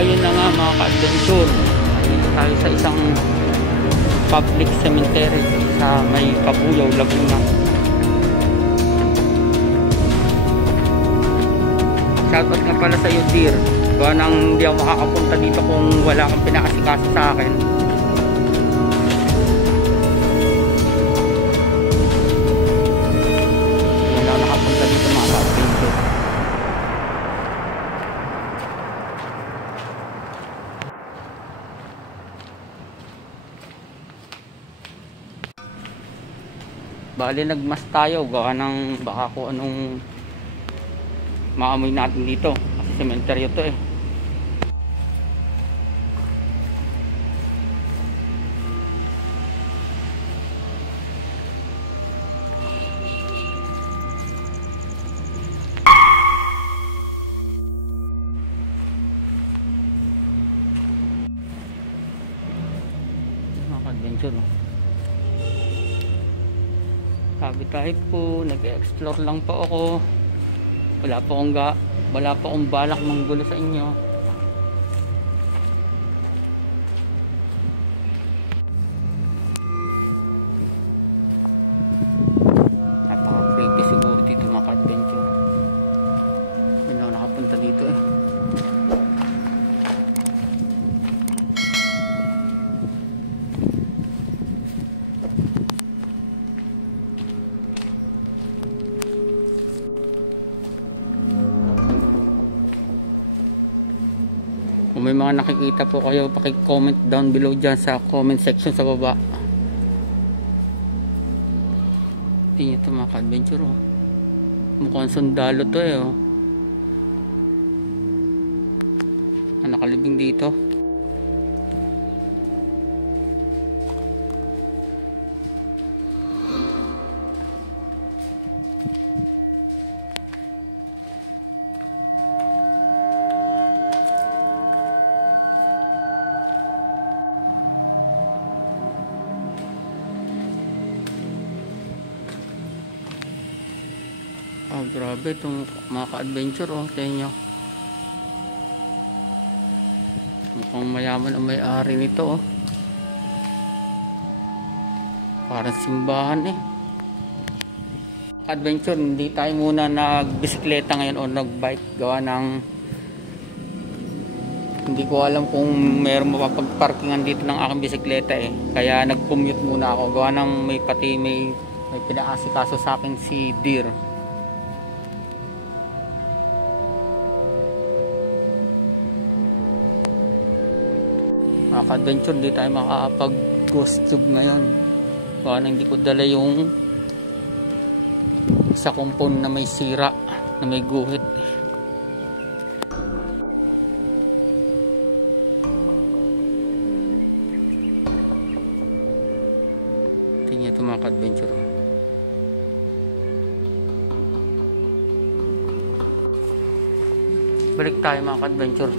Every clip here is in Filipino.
Ayun na nga mga ka-adventure, tayo sa isang public cemetery sa may Cabuyao, Laguna. Shoutout nga pala sa iyo, dear. Gawa nang hindi ako makakapunta dito kung wala kang pinakasikaso sa akin. Wala ako nakapunta dito mga ka-adventure. Bali nagmas tayo gawa ng baka kung anong maamoy natin dito kasi cemetery to eh. Mga adventure no? Sabi tayo po, nag-explore lang po ako. Wala po akong balak manggulo sa inyo. Napaka-creepy siguro dito mga ka-adventure. Hindi na ako nakapunta dito eh. Kung may mga nakikita po kayo, paki-comment down below dyan sa comment section sa baba. Tingnan ito mga ka-adventure oh. Mukhang sundalo to eh oh. Ang nakalibing dito. Oh, grabe itong mga ka-adventure oh, tingnan nyo. Mukhang mayaman ang may-ari nito oh. Parang simbahan eh. Adventure, hindi tayo muna nagbisikleta ngayon o nagbike gawa ng hindi ko alam kung mayroon mapapagparkingan dito ng aking bisikleta eh. Kaya nag-commute muna ako gawa ng may pinaasikaso sa akin si Deer. Mga ka-adventure, hindi tayo makakapag ghost tube ngayon kaya hindi ko dala yung sa kumpon na may sira na may guhit. Tingnan ito mga ka-adventure. Balik tayo mga ka-adventure.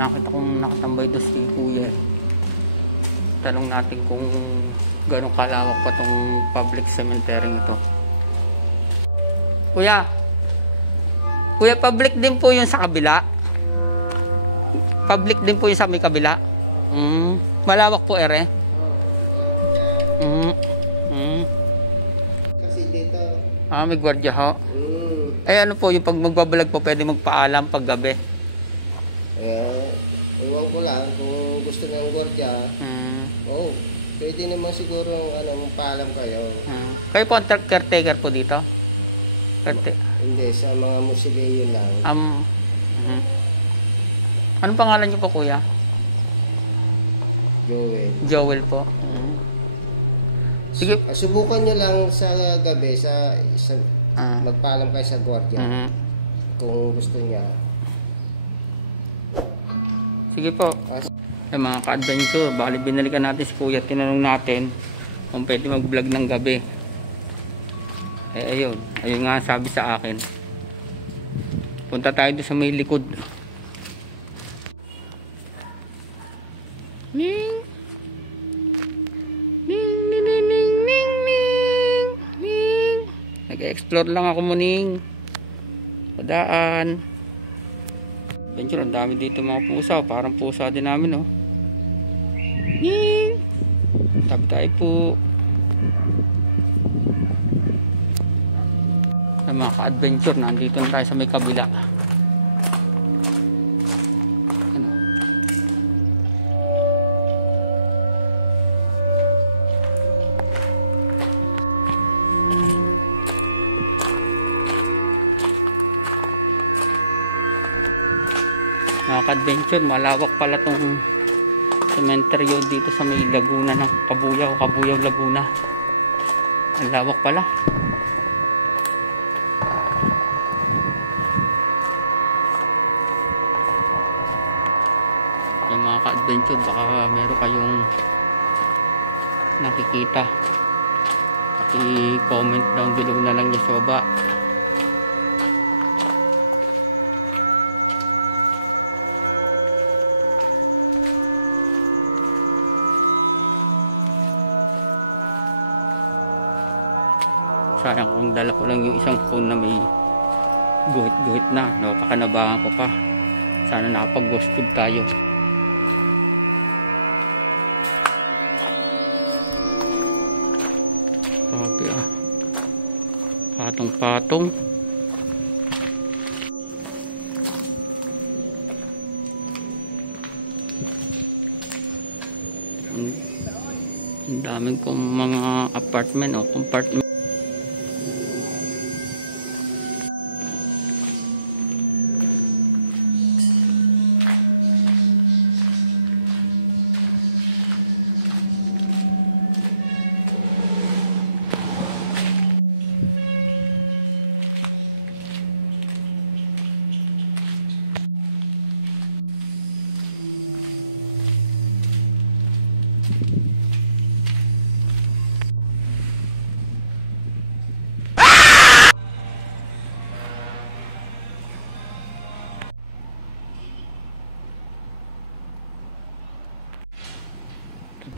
Nakita kong nakatambay doon si kuya. Tanong natin kung gano'ng kalawak pa tong public cemetery ito. Kuya, public din po yung sa kabila? Public din po yung sa may kabila? Malawak po, ere. Kasi dito. May gwardiya ho. Ano po, yung pag magbabalag po, pwede magpaalam pag gabi. Ewan ko lang kung gusto ng gwardiya. Pwede naman siguro magpaalam kayo. Kayo po ang caretaker po dito? Hindi, sa mga musilyo lang. Anong pangalan niyo po, kuya? Joel po. Sige. Subukan nyo lang sa gabi sa magpaalam kayo sa gwardiya. Kung gusto niya. Sige po. Mga ka-adventure, bali binalikan natin si kuya, tinanong natin kung pwede mag-vlog ng gabi. Ayun nga sabi sa akin. Punta tayo doon sa may likod. Ning nag-explore lang ako muning padaan. Adventure, ang dami dito mga pusa, parang pusa din namin, oh. Tabi tayo po. Mga ka-adventure, nandito na tayo sa may kabila. Mga ka-adventure, malawak pala tong cemetery dito sa may Laguna ng Kabuyaw Laguna. Ang lawak pala. Yung mga ka-adventure, baka meron kayong nakikita, i-comment down below na lang niya sa baba. Sayang kung dala ko lang yung isang phone na may guhit-guhit na. Napakanabangan ko pa. Sana nakapag-ghost tube tayo. Okay, patong-patong. Ang daming kong mga apartment o compartment.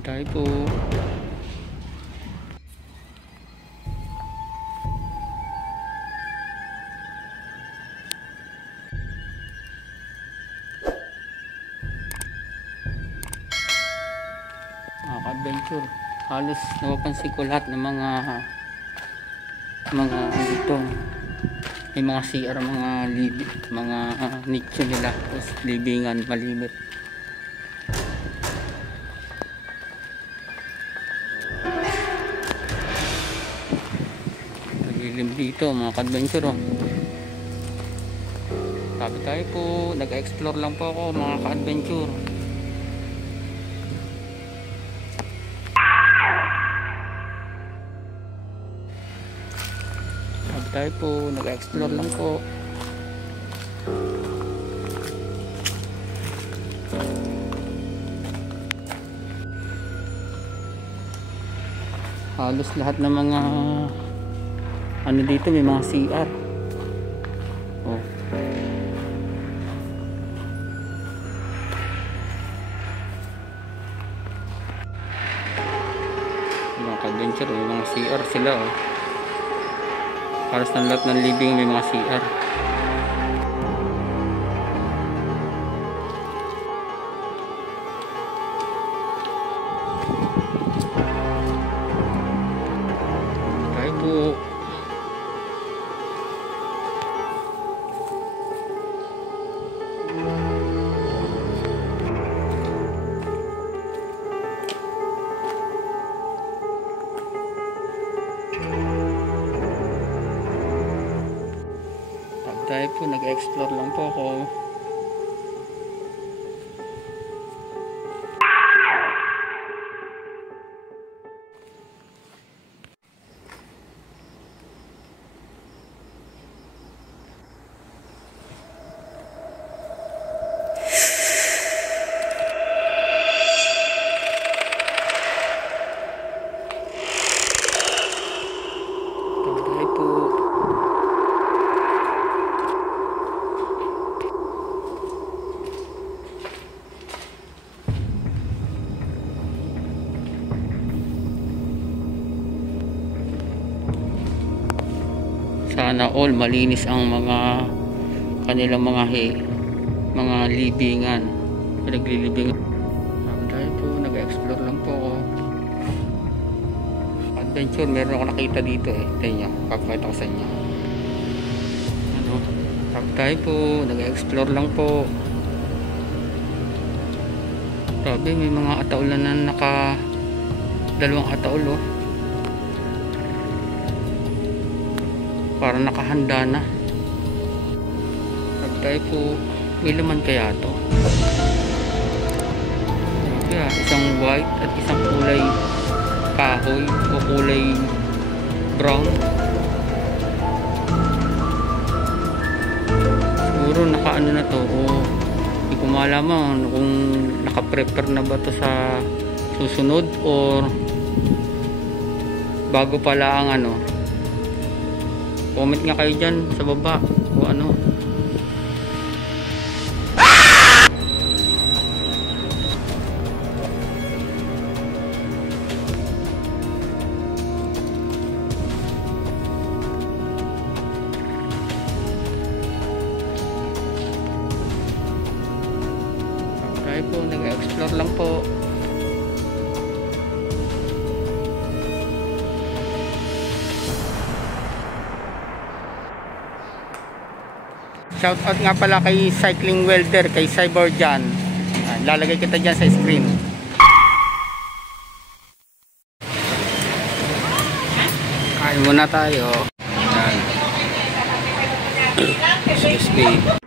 Tayo po. Adventure, halos napapansin ko lahat ng mga dito may mga CR, mga nicho nila, libingan malimit. Naglilim dito mga ka-adventure, oh. Sabi tayo po, nag-explore lang po ako mga ka-adventure. Tayo po, nag-explore lang po. Halos lahat ng mga ano dito may mga CR. Oh. Mga ka-adventure, may mga CR sila, oh. Halos ng lahat ng living may mga CR. nag-explore lang po ako. Sana all malinis ang mga kanilang mga libingan, naglilibingan. Tayo po, nag-explore lang po ako. Adventure, meron ako nakita dito eh. Tayo nyo, papakita ko sa inyo. Ano, tayo po, nag-explore lang po. Grabe, may mga ataol na dalawang ataol oh. Para nakahanda na. Tayo po, may laman kaya to. Kaya isang white at isang kulay kahoy o kulay brown. Siguro nakaano na to o hindi ko malaman kung naka-prepare na ba to sa susunod or bago pala ang ano. Comment nga kayo dyan sa baba o ano. Tayo po, nag-explore lang po. Shout out nga pala kay Cycling Welder, kay Cyber Jan. Lalagay kita dyan sa screen. Kain muna tayo. Yan. SSB.